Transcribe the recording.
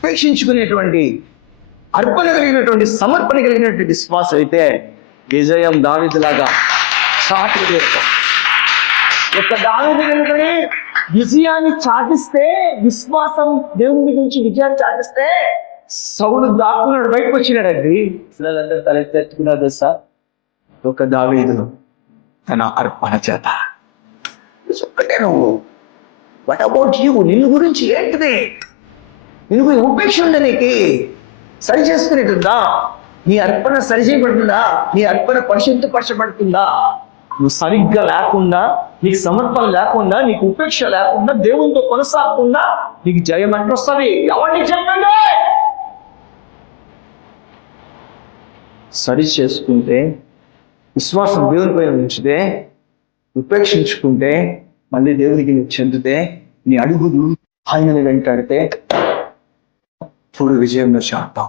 ఉపేక్షించుకునేటువంటి అర్పణ కలిగినటువంటి సమర్పణ కలిగినటువంటి విశ్వాసం అయితే విజయం దావీదులాగా చాటి ఒక దావీదు కనుకనే విజయాన్ని చాటిస్తే, విశ్వాసం దేవుని గురించి విజయాన్ని చాటిస్తే సౌలు దాక్కున్నాడు, బయటకు వచ్చినాడండి. అందరూ తలెత్తుకున్నారు సార్. ఒక దావీదు తన అర్పణ చేత ఒక్కటే నువ్వు. What about you? నిన్ను గురించి ఏంటిది? నిన్ను ఉపేక్ష ఉందా? నీకు సరి చేసుకునేటుందా? నీ అర్పణ సరి చేయబడుతుందా? నీ అర్పణ పరిశుద్ధపరచబడుతుందా? నువ్వు సరిగ్గా లేకుండా, నీకు సమర్పణ లేకుండా, నీకు ఉపేక్ష లేకుండా, దేవునితో కొనసాగకుండా నీకు జయం అంటే వస్తుంది. ఎవరికి చెప్పండి? సరి చేసుకుంటే, విశ్వాసం దేవునిపై ఉంచితే, ఉపేక్షించుకుంటే, మళ్ళీ దేవునికి నువ్వు చెందితే, నీ అడుగులు ఆయనని వెంటాడితే ఇప్పుడు విజయంలో చేస్తాం.